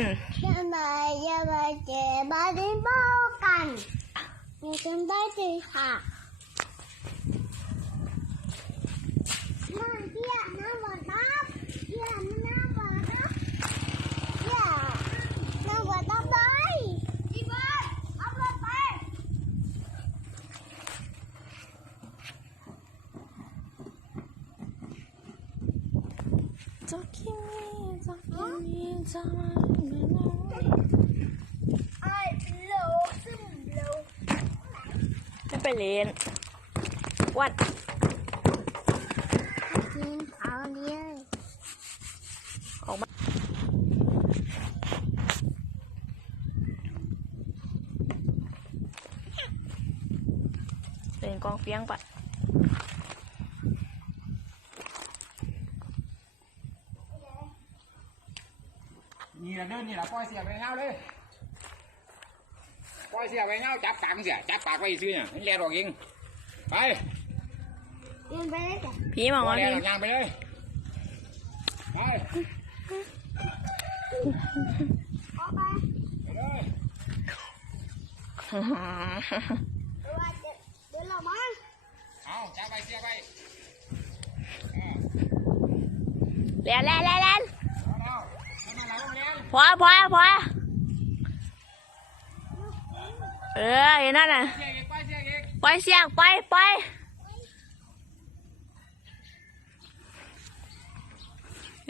อืมอย่ามาอย่ามาเจ็บมาดินบอกกันมีกันได้ดีค่ะมาเที่ยน้ำบ่อน้ำเที่ยน้ำบ่อน้ำเที่ยน้ำบ่อน้ำไปพี่เบิร์ดเอารถไปจะกินจะกินจะมา ไอ้โลซึมโล ไม่ไปเล่นวัดกินเอาเนี้ยออกมาเล่นกองเฟียงปะนี่ละเดินนี่ละปล่อยเสียไปเงาเลย ปล่อยเสียไปเงาจับปากมันเสียจับปากไว้ซื้อเนี่ยมันแลดออกเองไปกินไปเลยจ้ะพี่มองปล่อว่ายแลดพี่ออกยางไปเลยไปเอาไปไปเลยเดี๋ยวว่าเดี๋ยวเดี๋ยวเรามาเอาจับไปเสียไปเล่นเล่นเล่นเล่นเอาเอาเอามาแล้วมาแล้วพอพอพอ เออเห็นนั่นน่ะเสียอีกไปเสียอีกไปเสียงไปไป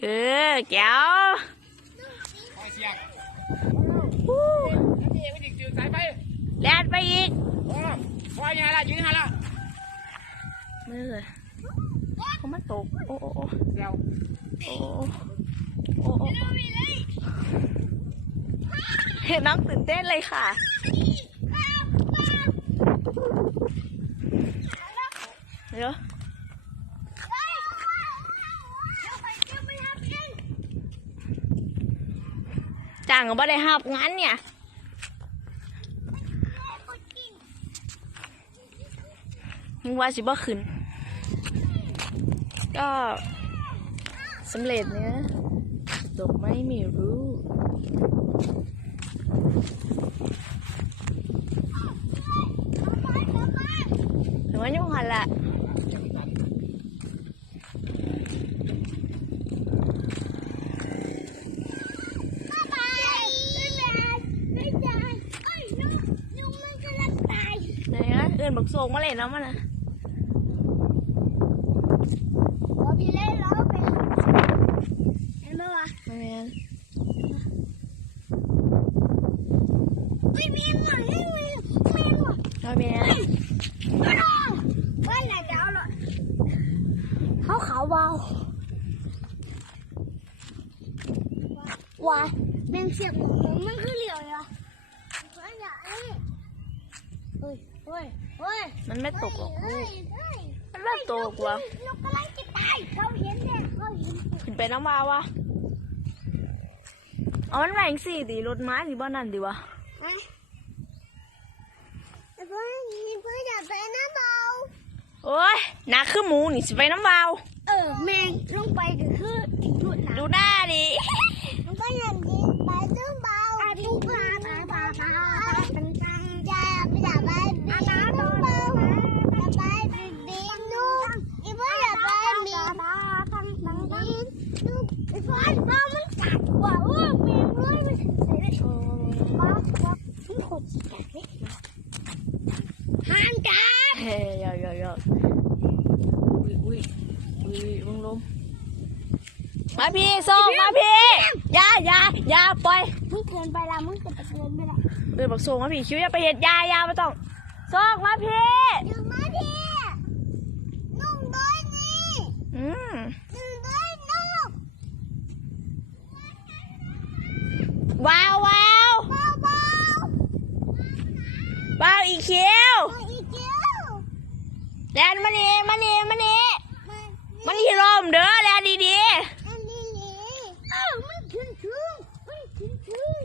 เออแก้วปล่อยเสียฮู้เสียไปจิกจืดสายไปแล่นไปอีกโอ้ปล่อยยังไงล่ะยืนหันละไม่เลยเขามาตกโอ้โอ้โอ้เดี๋ยวโอ้โอ้โอ้เห็นน้องตื่นเต้นเลยค่ะ เดี๋ยวจ้างก็บ่ได้หับงั้นเนี่ยมึงว่าสิบ่ขึ้น ก็สำเร็จเนี่ยตกไม่มีรู้ถึงว่ายุ่งหันละไหนนะเอื่น บักโซงมาเลยเนาะมันนะไม่แม่นไม่แม่นเขาเขาวาววายแมงเสียบหมูมันคือเหลียวเหรอเฮ้ยอย่าเอ้ยเฮ้ยเฮ้ยเฮ้ย มันไม่ตกหรอกเฮ้ยเฮ้ยมันไม่ตกหรอกนกกำลังจะตายเขาเห็นเนี่ยเขาเห็นขึ้นไปน้ำวาวะเอามันแรงสี่ดีรถไม้หรือบ้านนั่นดีวะไหมเพื่อนเพื่อนอย่าไปนะเบาโอ้ยหนักคือหมูนี่สิไปน้ำวาวเออแมงลงไปก็คืออีกรุ่นนะดูหน้าดิมันก็อย่างนี้ไปตึ้งเบาตึ้งปลาปลาปลาปลาตังตังอย่าอย่าไปบีบตึ้งเบาอย่าไปบีบบีบนุ่มอีเพื่อนอย่าไปบีบตังตังตังบีบนุ่มอีเพื่อนเบามันกัดกว่าเออแมงเลยมันถึงใส่ได้เออเบาเบามันโคตรกัดเลย ห้ามจับเฮ้ยยอยอยอุ้ยอุ้ยอุ้ยมึงลมมาพี่ส่งมาพี่อย่าอย่าอย่าปล่อยมึงเกินไปล้วมึงจะไปเกินไปล้วเดินบักส่งมาพี่คิวอย่าไปเห็ดยายาไม่ต้องส่งมาพี่ดึงมาดินุ่งด้วยนี่ อืม ดึงด้วยนุ่ง ว้าวว้าว เบาเบา ว้าวอีเขียวมาอีกเกี้ยวแลนมานี่มานี่มานี่มามันที่ลมเด้อแลนดีอันนี้นี่เอ้ามันขึ้นชุ่มมันขึ้นชุ่ม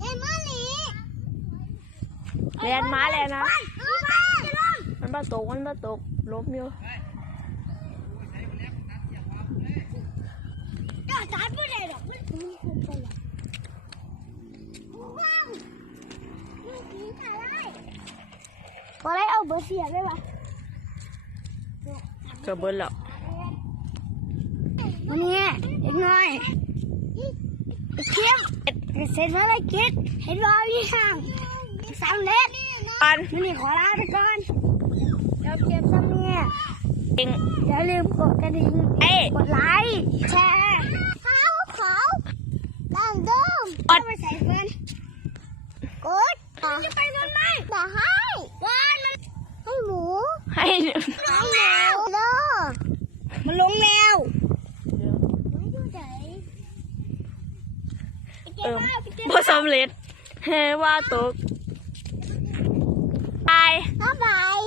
เอ็มมานี่ๆแลนมาแลนนะไปไปจะลงมันมาตกมันมาตกลมอยู่จะตัดไม่ได้หรอกมันขึ้นไปแล้ว เสียได้ปะเกือบเบิ้ลแล้ววันนี้เด็กน้อยเทียมเสร็จภารกิจเห็นรอยพี่ห่างสำเร็จอันวันนี้ขอลาไปก่อนเดี๋ยวเก็บซ้ำเนี่ยเองอย่าลืมกดกระดิ่งเอ้ยกดไลค์แชร์เขาเขาดังเดิมอันไปใส่เพื่อนกดจะไปวันไหนแต่ให้วันมัน ให้หมูให้ให้แมวเด้อมันลงแมวเออพอสำเร็จเฮ้ว่าตกไปบ๊ายบาย